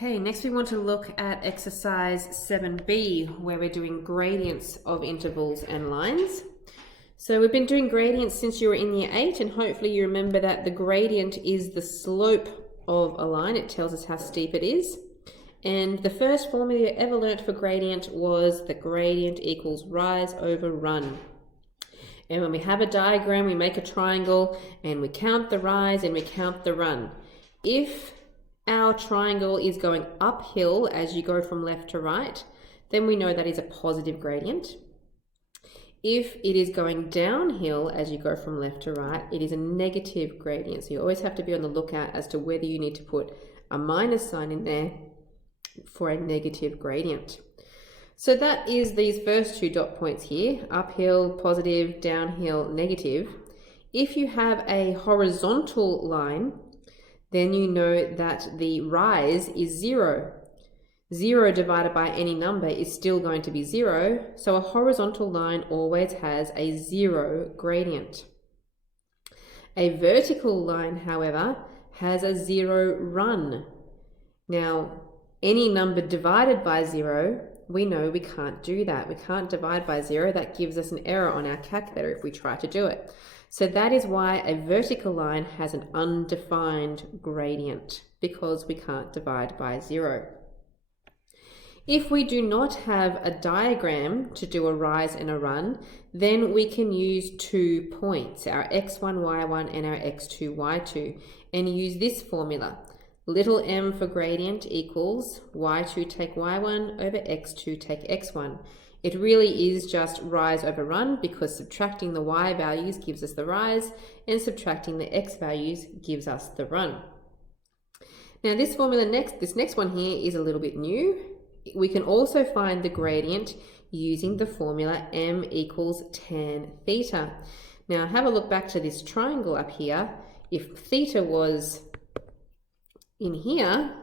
Okay, next we want to look at exercise 7b, where we're doing gradients of intervals and lines. So we've been doing gradients since you were in year 8, and hopefully you remember that the gradient is the slope of a line. It tells us how steep it is. And the first formula you ever learnt for gradient was the gradient equals rise over run. And when we have a diagram, we make a triangle and we count the rise and we count the run. If our triangle is going uphill as you go from left to right, then we know that is a positive gradient. If it is going downhill as you go from left to right, it is a negative gradient. So you always have to be on the lookout as to whether you need to put a minus sign in there for a negative gradient. So that is these first two dot points here, uphill, positive, downhill, negative. If you have a horizontal line, then you know that the rise is 0. 0 divided by any number is still going to be 0, so a horizontal line always has a 0 gradient. A vertical line, however, has a 0 run. Now, any number divided by 0, we know we can't do that. We can't divide by 0. That gives us an error on our calculator if we try to do it. So that is why a vertical line has an undefined gradient, because we can't divide by 0. If we do not have a diagram to do a rise and a run, then we can use 2 points, our x1, y1 and our x2, y2, and use this formula. Little m for gradient equals y2 take y1 over x2 take x1. It really is just rise over run, because subtracting the y values gives us the rise and subtracting the x values gives us the run. Now this formula this next one here is a little bit new. We can also find the gradient using the formula m equals tan theta. Now have a look back to this triangle up here. If theta was in here,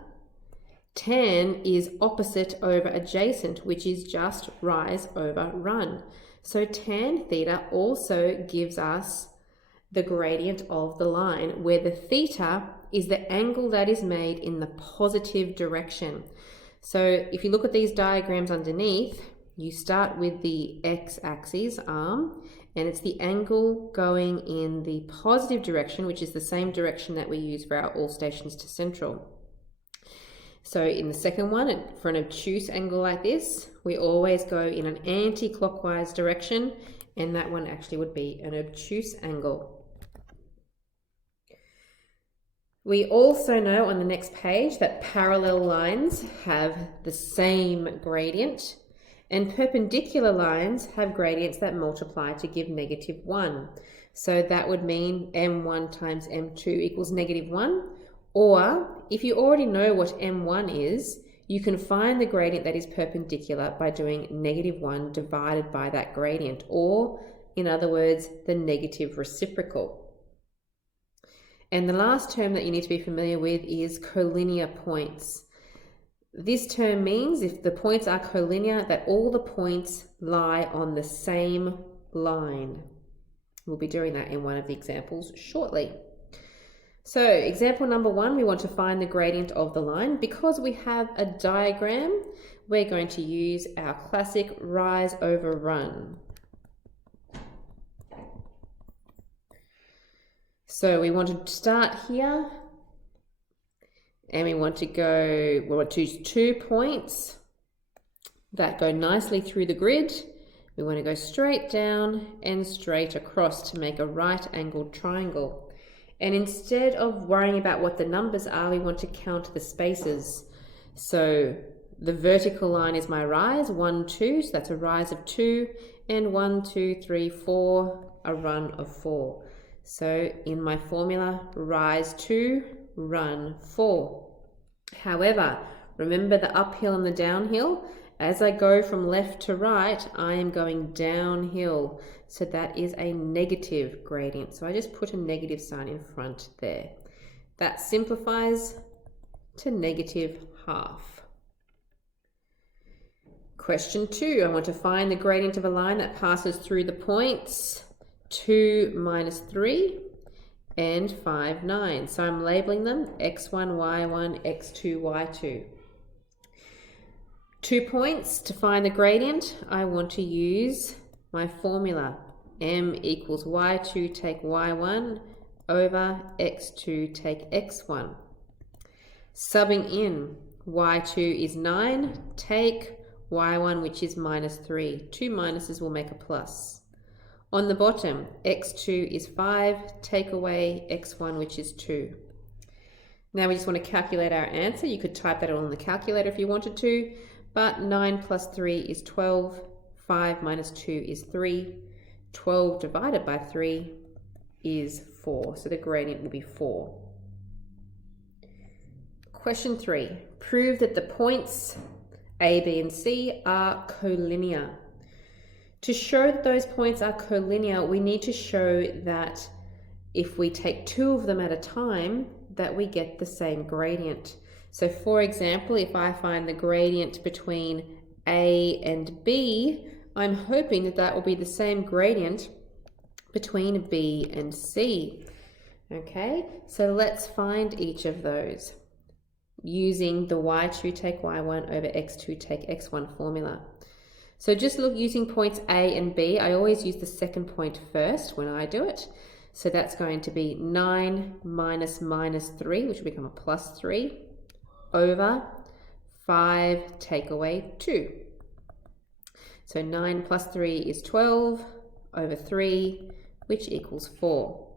tan is opposite over adjacent, which is just rise over run. So tan theta also gives us the gradient of the line, where the theta is the angle that is made in the positive direction. So if you look at these diagrams underneath, you start with the x-axis arm, and it's the angle going in the positive direction, which is the same direction that we use for our all stations to central. So in the second one, for an obtuse angle like this, we always go in an anti-clockwise direction, and that one actually would be an obtuse angle. We also know on the next page that parallel lines have the same gradient, and perpendicular lines have gradients that multiply to give -1. So that would mean m1 times m2 equals -1. Or if you already know what m1 is, you can find the gradient that is perpendicular by doing -1 divided by that gradient, or in other words, the negative reciprocal. And the last term that you need to be familiar with is collinear points. This term means if the points are collinear, that all the points lie on the same line. We'll be doing that in one of the examples shortly. So example number 1, we want to find the gradient of the line. Because we have a diagram, we're going to use our classic rise over run. So we want to start here, and we want to choose 2 points that go nicely through the grid. We want to go straight down and straight across to make a right angled triangle. And instead of worrying about what the numbers are, we want to count the spaces. So the vertical line is my rise, 1, 2, so that's a rise of 2, and 1, 2, 3, 4, a run of 4. So in my formula, rise 2, run 4. However, remember the uphill and the downhill? As I go from left to right, I am going downhill. So that is a negative gradient. So I just put a negative sign in front there. That simplifies to -1/2. Question 2, I want to find the gradient of a line that passes through the points 2, -3, and 5, 9. So I'm labeling them x1, y1, x2, y2. 2 points to find the gradient. I want to use my formula. M equals y2 take y1 over x2 take x1. Subbing in, y2 is 9, take y1, which is -3. 2 minuses will make a plus. On the bottom, x2 is 5, take away x1, which is 2. Now we just want to calculate our answer. You could type that all in the calculator if you wanted to, but 9 plus 3 is 12, 5 minus 2 is 3, 12 divided by 3 is 4, so the gradient will be 4. Question 3, prove that the points A, B, and C are collinear. To show that those points are collinear, we need to show that if we take 2 of them at a time, that we get the same gradient. So for example, if I find the gradient between A and B, I'm hoping that that will be the same gradient between B and C. Okay, so let's find each of those using the y2 take y1 over x2 take x1 formula. So just look, using points A and B, I always use the second point first when I do it. So that's going to be 9 minus -3, which will become a +3, over 5 take away 2. So 9 plus 3 is 12 over 3, which equals 4.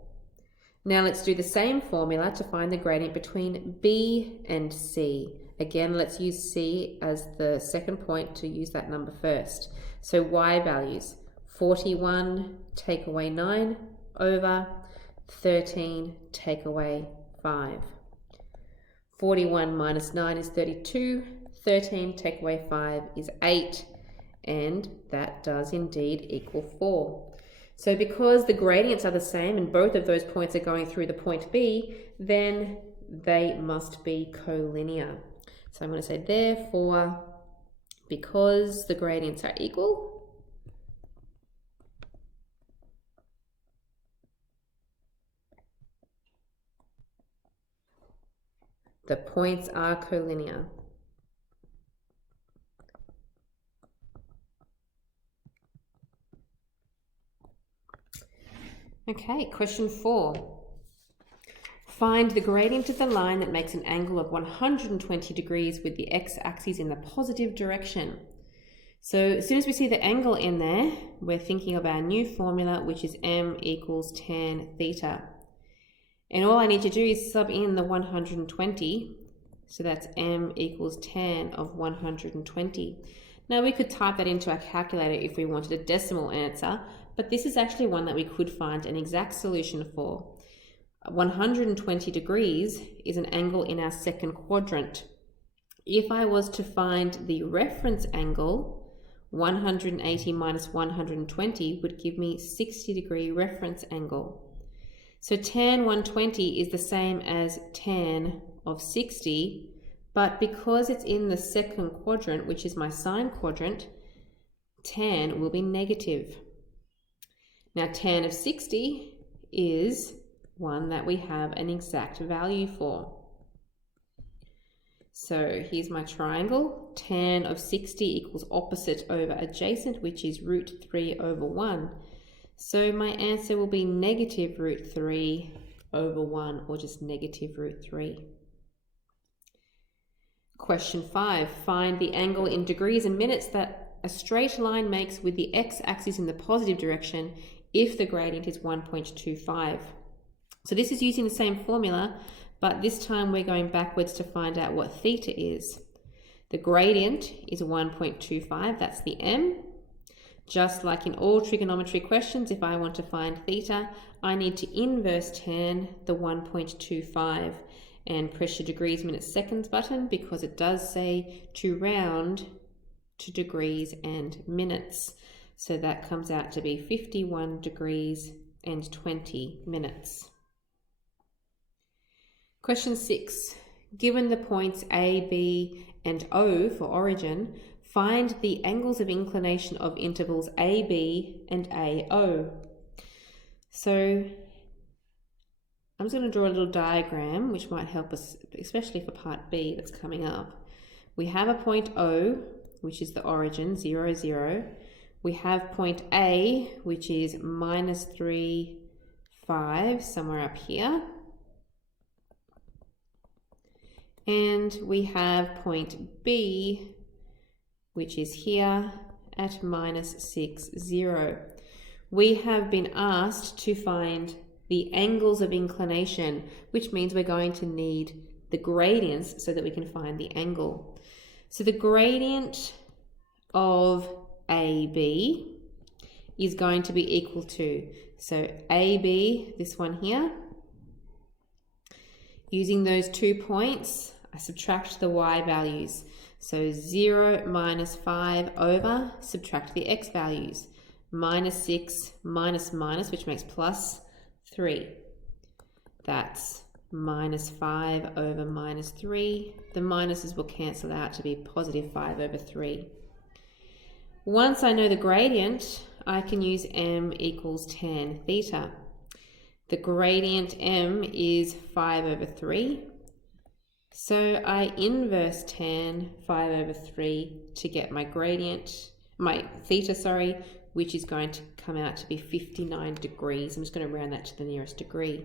Now let's do the same formula to find the gradient between B and C. Again, let's use C as the second point to use that number first. So y values, 41 take away 9 over 13 take away 5. 41 minus 9 is 32, 13 take away 5 is 8, and that does indeed equal 4. So because the gradients are the same and both of those points are going through the point B, then they must be collinear. So I'm going to say therefore, because the gradients are equal, the points are collinear. Okay, question 4. Find the gradient of the line that makes an angle of 120 degrees with the x-axis in the positive direction. So as soon as we see the angle in there, we're thinking of our new formula, which is m equals tan theta. And all I need to do is sub in the 120. So that's m equals tan of 120. Now we could type that into our calculator if we wanted a decimal answer, but this is actually one that we could find an exact solution for. 120 degrees is an angle in our second quadrant. If I was to find the reference angle, 180 minus 120 would give me 60-degree reference angle. So tan 120 is the same as tan of 60, but because it's in the second quadrant, which is my sine quadrant, tan will be negative. Now tan of 60 is one that we have an exact value for. So here's my triangle. Tan of 60 equals opposite over adjacent, which is √3/1. So my answer will be negative √3/1, or just negative √3. Question 5. Find the angle in degrees and minutes that a straight line makes with the x-axis in the positive direction if the gradient is 1.25. So this is using the same formula, but this time we're going backwards to find out what theta is. The gradient is 1.25, that's the m. Just like in all trigonometry questions, if I want to find theta, I need to inverse tan the 1.25 and press your degrees, minutes, seconds button, because it does say to round to degrees and minutes. So that comes out to be 51 degrees and 20 minutes. Question 6. Given the points A, B, and O for origin, find the angles of inclination of intervals AB and AO. So I'm just going to draw a little diagram which might help us, especially for part B that's coming up. We have a point O which is the origin, 0, 0. We have point A, which is minus 3, 5, somewhere up here. And we have point B, which is here at minus 6, 0. We have been asked to find the angles of inclination, which means we're going to need the gradients so that we can find the angle. So the gradient of AB is going to be equal to, so AB, this one here, using those 2 points, I subtract the y values. So 0 minus 5 over, subtract the x values. Minus 6 minus minus, which makes plus 3. That's minus 5 over minus 3. The minuses will cancel out to be positive 5 over 3. Once I know the gradient, I can use m equals tan theta. The gradient m is 5 over 3. So I inverse tan 5 over 3 to get my gradient, my theta, sorry, which is going to come out to be 59 degrees. I'm just going to round that to the nearest degree.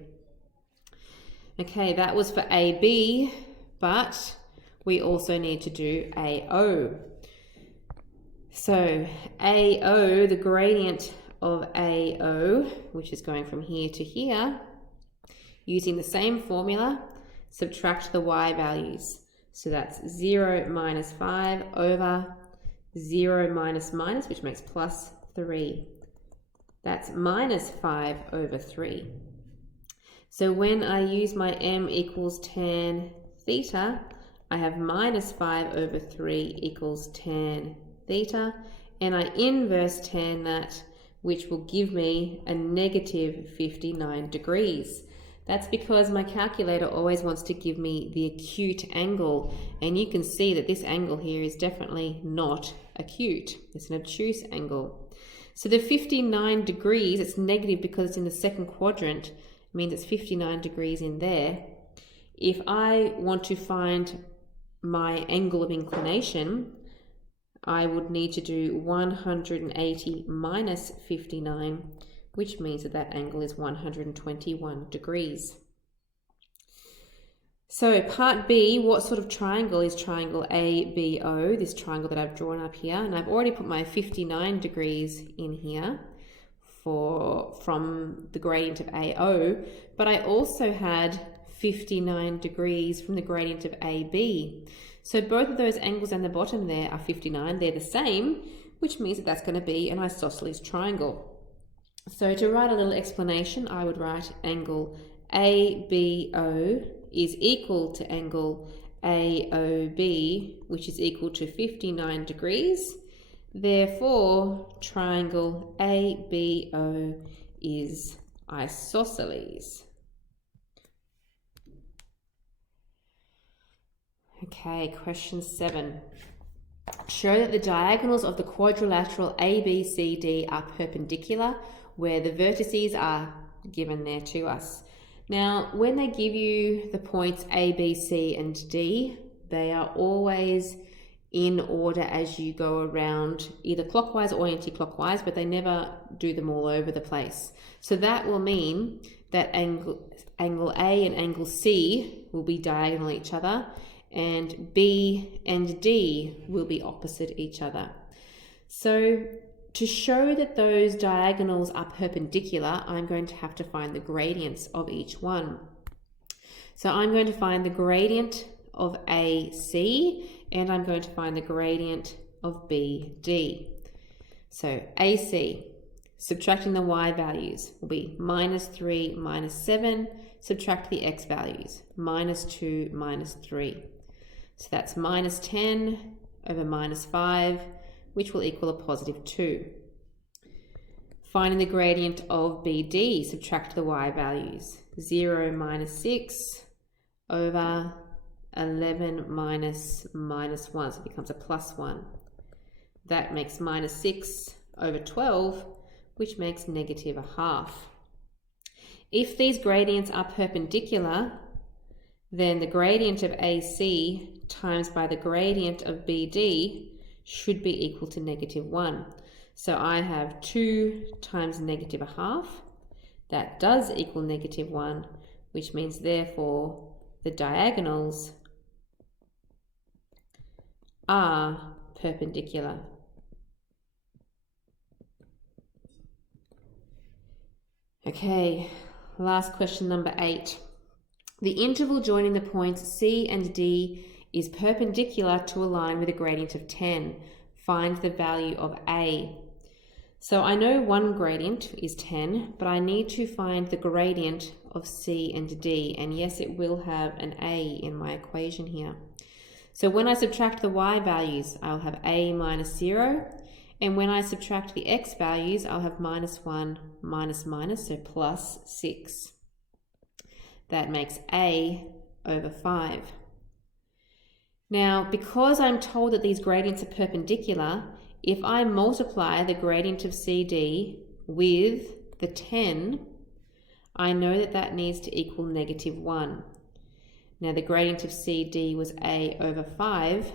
Okay, that was for AB, but we also need to do AO. So AO, the gradient of AO, which is going from here to here, using the same formula, subtract the y values. So that's 0 minus 5 over 0 minus minus, which makes plus 3. That's minus 5 over 3. So when I use my m equals tan theta, I have minus 5 over 3 equals tan theta, and I inverse tan that, which will give me a negative 59 degrees. That's because my calculator always wants to give me the acute angle, and you can see that this angle here is definitely not acute. It's an obtuse angle. So the 59 degrees, it's negative because it's in the second quadrant, means it's 59 degrees in there. If I want to find my angle of inclination, I would need to do 180 minus 59, which means that that angle is 121 degrees. So part B, what sort of triangle is triangle ABO, this triangle that I've drawn up here? And I've already put my 59 degrees in here from the gradient of AO, but I also had 59 degrees from the gradient of AB. So both of those angles on the bottom there are 59. They're the same, which means that that's going to be an isosceles triangle. So to write a little explanation, I would write angle ABO is equal to angle AOB, which is equal to 59 degrees. Therefore, triangle ABO is isosceles. Okay, question 7. Show that the diagonals of the quadrilateral ABCD are perpendicular where the vertices are given there to us. Now, when they give you the points A, B, C, and D, they are always in order as you go around, either clockwise or anti-clockwise, but they never do them all over the place. So that will mean that angle A and angle C will be diagonal each other, and B and D will be opposite each other. So to show that those diagonals are perpendicular, I'm going to have to find the gradients of each one. So I'm going to find the gradient of AC, and I'm going to find the gradient of BD. So AC, subtracting the y values, will be minus 3, minus 7, subtract the x values, minus 2, minus 3. So that's minus 10 over minus 5, which will equal a positive 2. Finding the gradient of BD, subtract the y values. 0 minus 6 over 11 minus 1, so it becomes a plus 1. That makes minus 6 over 12, which makes negative a half. If these gradients are perpendicular, then the gradient of AC times by the gradient of BD should be equal to -1. So I have 2 times -1/2. That does equal -1, which means therefore the diagonals are perpendicular. Okay, last question, number 8. The interval joining the points C and D is perpendicular to a line with a gradient of 10. Find the value of A. So I know one gradient is 10, but I need to find the gradient of C and D. And yes, it will have an A in my equation here. So when I subtract the y values, I'll have A minus 0. And when I subtract the x values, I'll have -1 minus minus, so plus 6. That makes A over 5. Now, because I'm told that these gradients are perpendicular, if I multiply the gradient of CD with the 10, I know that that needs to equal -1. Now, the gradient of CD was A over 5.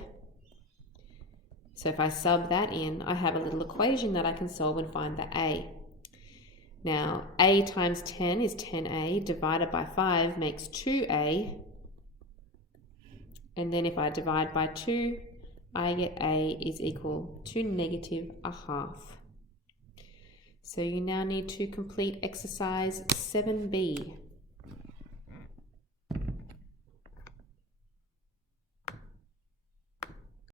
So if I sub that in, I have a little equation that I can solve and find the A. Now, A times 10 is 10A, divided by 5 makes 2A. And then if I divide by 2, I get A is equal to -1/2. So you now need to complete exercise 7B.